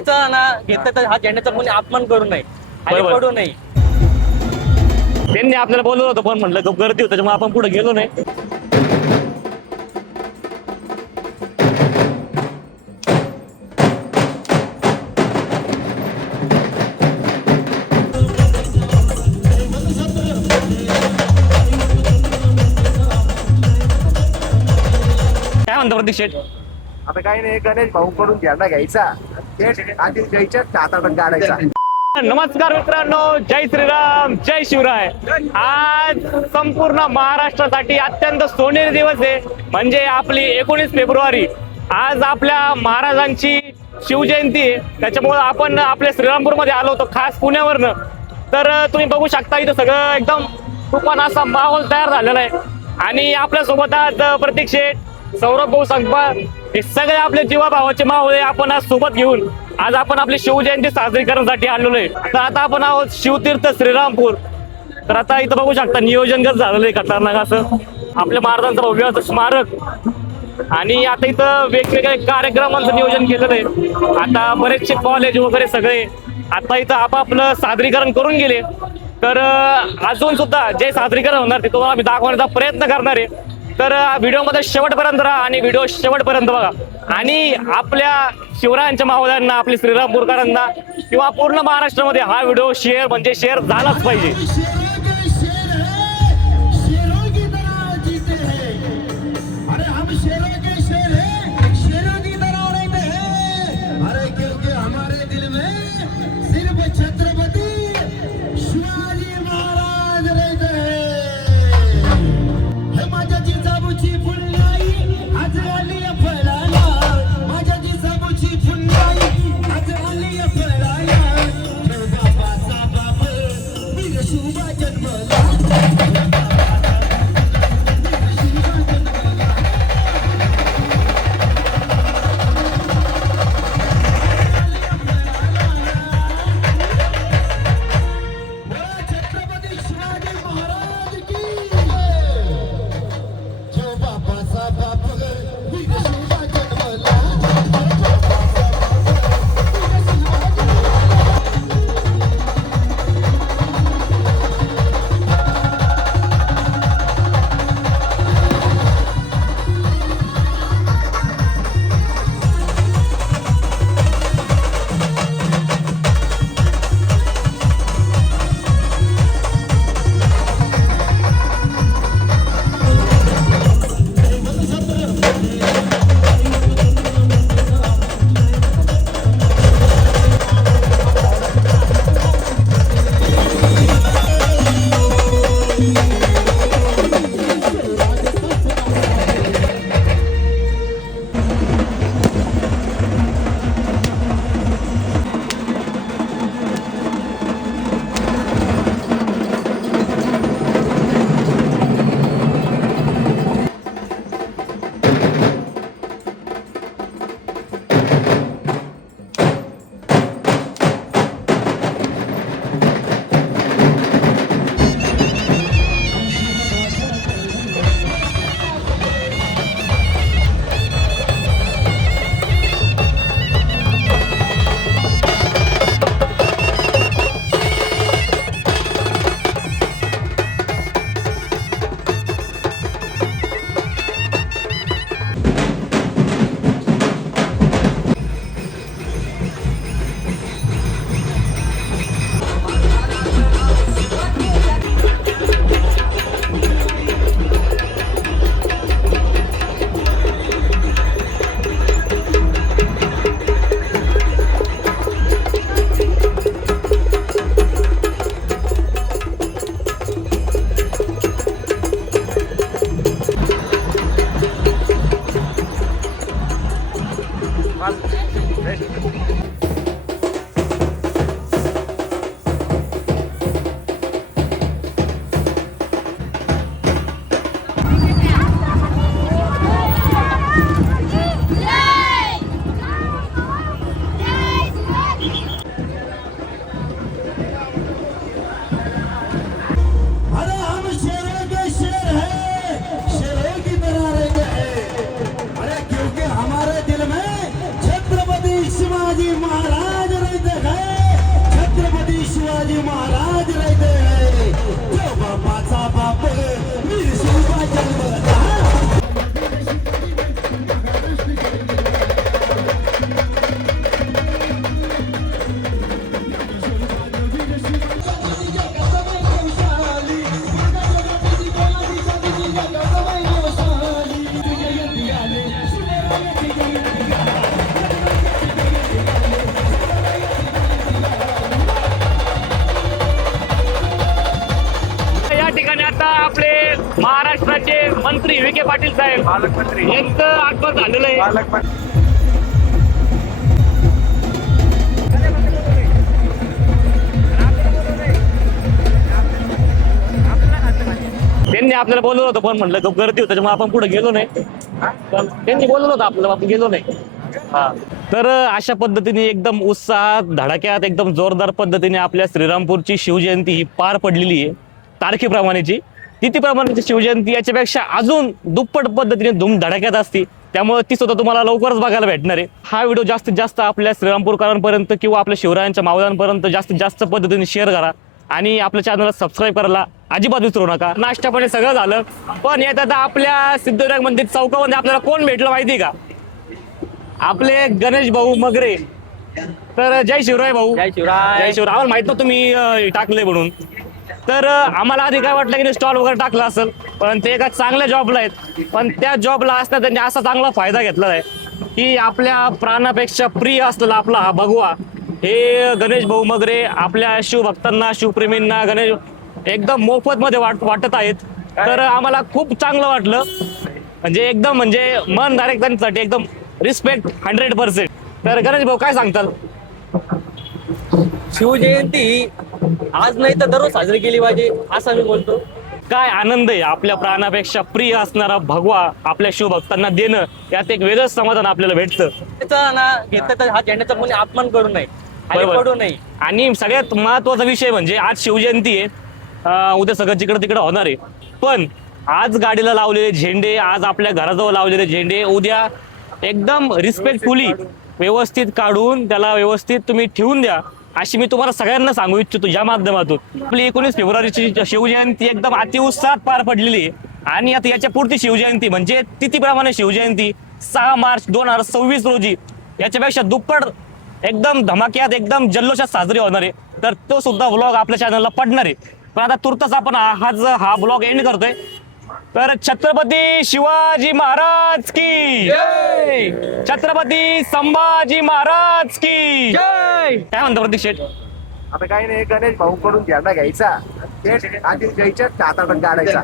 घेतलं तर हा झेंड्याचा कोणी अपमान करू नये आणि बरोबर. पडू नये. त्यांनी आपल्याला बोलवलं होतं पण म्हणलं खूप गर्दी होती त्याच्यामुळे आपण पुढे गेलो नाही. काय म्हणतो प्रतीक शेठ? आता काही नाही, गणेश भाऊ कडून झेंडा घ्यायचा, आधी द्यायच्या हातातून काढायचा. नमस्कार मित्रांनो, जय श्रीराम, जय शिवराय. आज संपूर्ण महाराष्ट्रासाठी अत्यंत सोनेरी दिवस आहे, म्हणजे आपली 19 फेब्रुवारी. आज आपल्या महाराजांची शिवजयंती आहे, त्याच्यामुळे आपण आपल्या श्रीरामपूरमध्ये आलो होतो खास पुण्यावरनं. तर तुम्ही बघू शकता इथं सगळं एकदम तुफान असा माहोल तयार झालेला आहे. आणि आपल्या सोबत आज प्रतीक शेठ, सौरभ भाऊ संकपाळ, हे सगळे आपले जीवाभावाचे माहोळे आपण आज सोबत घेऊन आज आपण आपली शिवजयंती साजरी करण्यासाठी आलेलो आहे. तर आता आपण आहोत शिवतीर्थ श्रीरामपूर. तर आता इथं बघू शकता नियोजन कसं झालेलं आहे खतरनाक असं, आपल्या महाराजांचं भव्य असं स्मारक. आणि आता इथं वेगवेगळ्या कार्यक्रमांचं नियोजन केलेलं आहे. आता बरेचसे कॉलेज वगैरे सगळे आता इथं आपापलं सादरीकरण करून गेले. तर अजून सुद्धा जे सादरीकरण होणार ते तुम्हाला आम्ही दाखवण्याचा प्रयत्न करणार आहे. तर व्हिडिओमध्ये शेवटपर्यंत राहा आणि व्हिडिओ शेवटपर्यंत बघा. आणि आपल्या शिवरायांच्या माहोल्यांना, आपल्या श्रीरामपूरकरांना किंवा पूर्ण महाराष्ट्रामध्ये हा व्हिडिओ शेअर झालाच पाहिजे. Suba शिवाजी महाराज राहते तो बापाचा बाप वीर शिवबा जन्मला या ठिकाणी आता आपले महाराष्ट्राचे मंत्री विखे पाटील साहेब पालकमंत्री यांचं आगमन झालेलं आहे. पालकमंत्री त्यांनी आपल्याला बोलवलं होतं पण म्हणलं खूप गर्दी होती त्याच्यामुळे आपण पुढे गेलो नाही. पण त्यांनी बोलवलं होतं आपल्याला, आपण गेलो नाही. हा तर अशा पद्धतीने एकदम उत्साहात धडाक्यात एकदम जोरदार पद्धतीने आपल्या श्रीरामपूरची शिवजयंती ही पार पडलेली आहे. तारखेप्रमाणेची तिथीप्रमाणेची शिवजयंती याच्यापेक्षा अजून दुप्पट पद्धतीने धूम धडाक्यात असते, त्यामुळे ती सुद्धा तुम्हाला लवकरच बघायला भेटणार आहे. हा व्हिडिओ जास्तीत जास्त आपल्या श्रीरामपूरकरांपर्यंत किंवा आपल्या शिवरायांच्या मावळ्यांपर्यंत जास्तीत जास्त पद्धतीने शेअर करा आणि आपल्या चॅनलला सबस्क्राईब करायला अजिबात विसरू नका. नाश्त्यापणे सगळं झालं, पण येतात आपल्या सिद्धिविनायक मंदिर चौकामध्ये आपल्याला कोण भेटलं माहिती का? आपले गणेश भाऊ मगरे. तर जय शिवराय भाऊ. जय शिवराय. जय शिवराय. आम्हाला माहित नव्हतं तुम्ही टाकले म्हणून. तर आम्हाला आधी काय वाटलं की स्टॉल वगैरे टाकला असेल, पण ते एका चांगल्या जॉबला आहेत. पण त्या जॉबला असता त्यांनी असा चांगला फायदा घेतला आहे की आपल्या प्राणापेक्षा प्रिय असलेला आपला हा भगवा हे गणेश भाऊ मगरे आपल्या शिवभक्तांना शिवप्रेमींना गणेश एकदम मोफत मध्ये वाटत आहेत. तर आम्हाला खूप चांगलं वाटलं, म्हणजे एकदम म्हणजे मन डायरेक्ट त्यांच्यासाठी एकदम रिस्पेक्ट 100%. तर गणेश भाऊ काय सांगताल? शिवजयंती ही आज नाही तर दररोज साजरी केली पाहिजे असं मी बोलतो. काय आनंद आहे आपल्या प्राणापेक्षा प्रिय असणारा भगवा आपल्या शिवभक्तांना देणं, यात एक वेगळंच समाधान आपल्याला भेटतं. त्याचा ना घेतलं तर हा झेंड्याचा कोणी अपमान करू नये, खाली बरोबर. पडू नये. आणि सगळ्यात महत्वाचा विषय म्हणजे आज शिवजयंती आहे, उद्या सगळं जिकडे तिकडे होणार आहे. पण आज गाडीला लावलेले झेंडे, आज आपल्या घराजवळ लावलेले झेंडे उद्या एकदम रिस्पेक्टफुली व्यवस्थित काढून त्याला व्यवस्थित तुम्ही ठेवून द्या, अशी मी तुम्हाला सगळ्यांना सांगू इच्छितो या माध्यमातून. आपली 19 फेब्रुवारीची शिवजयंती एकदम अतिउत्साहात पार पडलेली आहे. आणि आता याच्या पुढची शिवजयंती म्हणजे तिथीप्रमाणे शिवजयंती 6 मार्च 2026 रोजी याच्यापेक्षा दुप्पट एकदम धमाक्यात एकदम जल्लोषात साजरी होणार आहे. तर तो सुद्धा व्लॉग आपल्या चॅनलला पडणार आहे. पण आता तुर्तच आपण हा ब्लॉग एंड करतोय. तर छत्रपती शिवाजी महाराज की जय. छत्रपती संभाजी महाराज की जय. काय म्हणतो प्रतीक शेठ? आता काही नाही, गणेश भाऊ कडून झेंडा घ्यायचा, आधी जयच्या हातात काढायचा.